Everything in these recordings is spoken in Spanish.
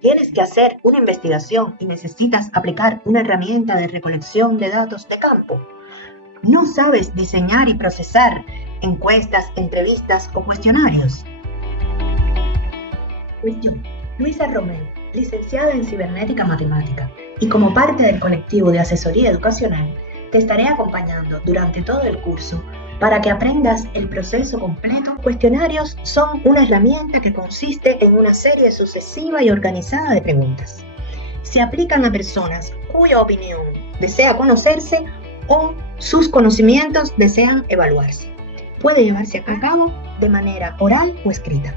tienes que hacer una investigación y necesitas aplicar una herramienta de recolección de datos de campo. ¿No sabes diseñar y procesar encuestas, entrevistas o cuestionarios? Pues yo, Luisa Romero, licenciada en Cibernética Matemática, y como parte del colectivo de asesoría educacional, te estaré acompañando durante todo el curso para que aprendas el proceso completo. Cuestionarios son una herramienta que consiste en una serie sucesiva y organizada de preguntas. Se aplican a personas cuya opinión desea conocerse o sus conocimientos desean evaluarse. Puede llevarse a cabo de manera oral o escrita.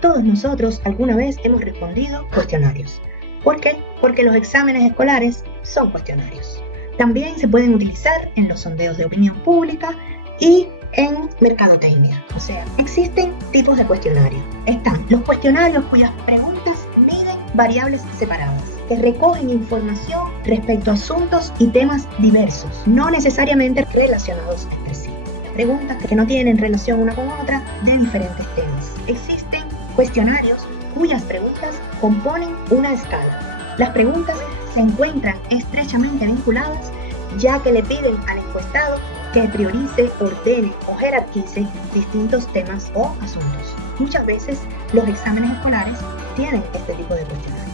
Todos nosotros alguna vez hemos respondido cuestionarios. ¿Por qué? Porque los exámenes escolares son cuestionarios. También se pueden utilizar en los sondeos de opinión pública y en mercadotecnia. O sea, existen tipos de cuestionarios. Están los cuestionarios cuyas preguntas miden variables separadas, que recogen información respecto a asuntos y temas diversos, no necesariamente relacionados entre sí. Preguntas que no tienen relación una con otra de diferentes temas. Existen cuestionarios cuyas preguntas componen una escala. Las preguntas se encuentran estrechamente vinculadas, ya que le piden al encuestado que priorice, ordene o jerarquice distintos temas o asuntos. Muchas veces los exámenes escolares tienen este tipo de cuestionarios.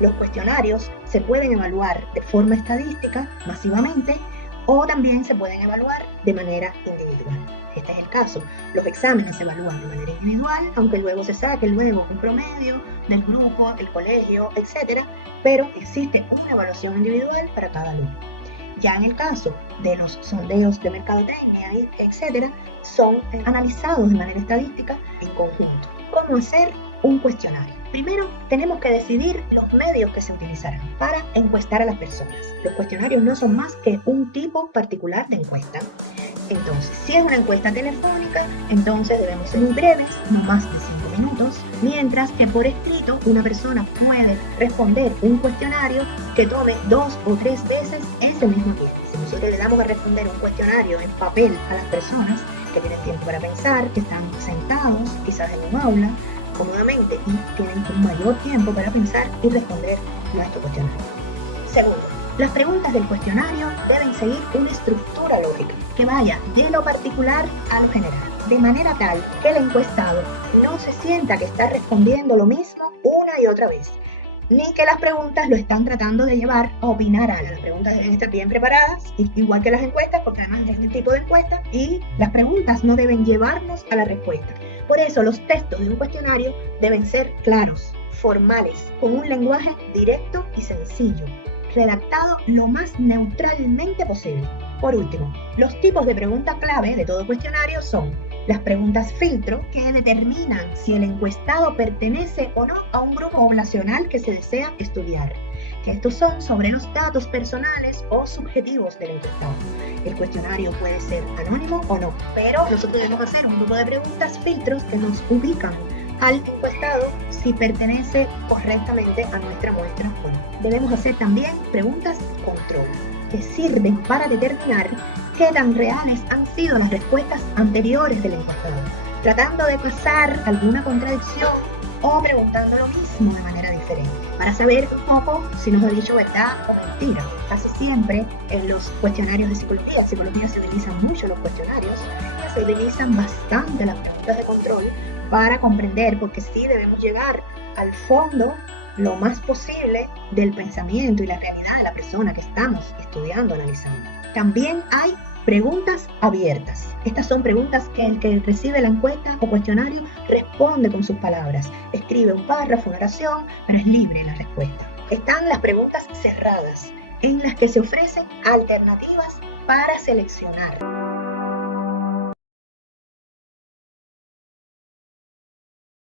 Los cuestionarios se pueden evaluar de forma estadística, masivamente, o también se pueden evaluar de manera individual. Este es el caso. Los exámenes se evalúan de manera individual, aunque luego se saque un promedio del grupo, del colegio, etc. Pero existe una evaluación individual para cada alumno. Ya en el caso de los sondeos de mercadotecnia, etc., son analizados de manera estadística en conjunto. ¿Cómo hacer un cuestionario? Primero, tenemos que decidir los medios que se utilizarán para encuestar a las personas. Los cuestionarios no son más que un tipo particular de encuesta. Entonces, si es una encuesta telefónica, entonces debemos ser muy breves, no más de 5 minutos, mientras que por escrito una persona puede responder un cuestionario que tome 2 o 3 veces ese mismo tiempo. Si nosotros le damos a responder un cuestionario en papel a las personas que tienen tiempo para pensar, que están sentados quizás en un aula, cómodamente y tienen un mayor tiempo para pensar y responder nuestro cuestionario. Segundo, las preguntas del cuestionario deben seguir una estructura lógica que vaya de lo particular a lo general, de manera tal que el encuestado no se sienta que está respondiendo lo mismo una y otra vez, ni que las preguntas lo están tratando de llevar a opinar algo. Las preguntas deben estar bien preparadas, igual que las encuestas, porque además de este tipo de encuestas, y las preguntas no deben llevarnos a la respuesta. Por eso los textos de un cuestionario deben ser claros, formales, con un lenguaje directo y sencillo, redactado lo más neutralmente posible. Por último, los tipos de preguntas clave de todo cuestionario son las preguntas filtro, que determinan si el encuestado pertenece o no a un grupo poblacional que se desea estudiar, que estos son sobre los datos personales o subjetivos del encuestado. El cuestionario puede ser anónimo o no, pero nosotros debemos hacer un grupo de preguntas filtros que nos ubican al encuestado si pertenece correctamente a nuestra muestra o no. Debemos hacer también preguntas control, que sirven para determinar qué tan reales han sido las respuestas anteriores del encuestado, tratando de pasar alguna contradicción o preguntando lo mismo de manera diferente, para saber un poco si nos ha dicho verdad o mentira. Casi siempre en los cuestionarios de psicología se utilizan mucho los cuestionarios, y se utilizan bastante las preguntas de control para comprender, porque sí debemos llegar al fondo lo más posible del pensamiento y la realidad de la persona que estamos estudiando, analizando. También hay preguntas abiertas. Estas son preguntas que el que recibe la encuesta o cuestionario responde con sus palabras. Escribe un párrafo, una oración, pero es libre la respuesta. Están las preguntas cerradas, en las que se ofrecen alternativas para seleccionar.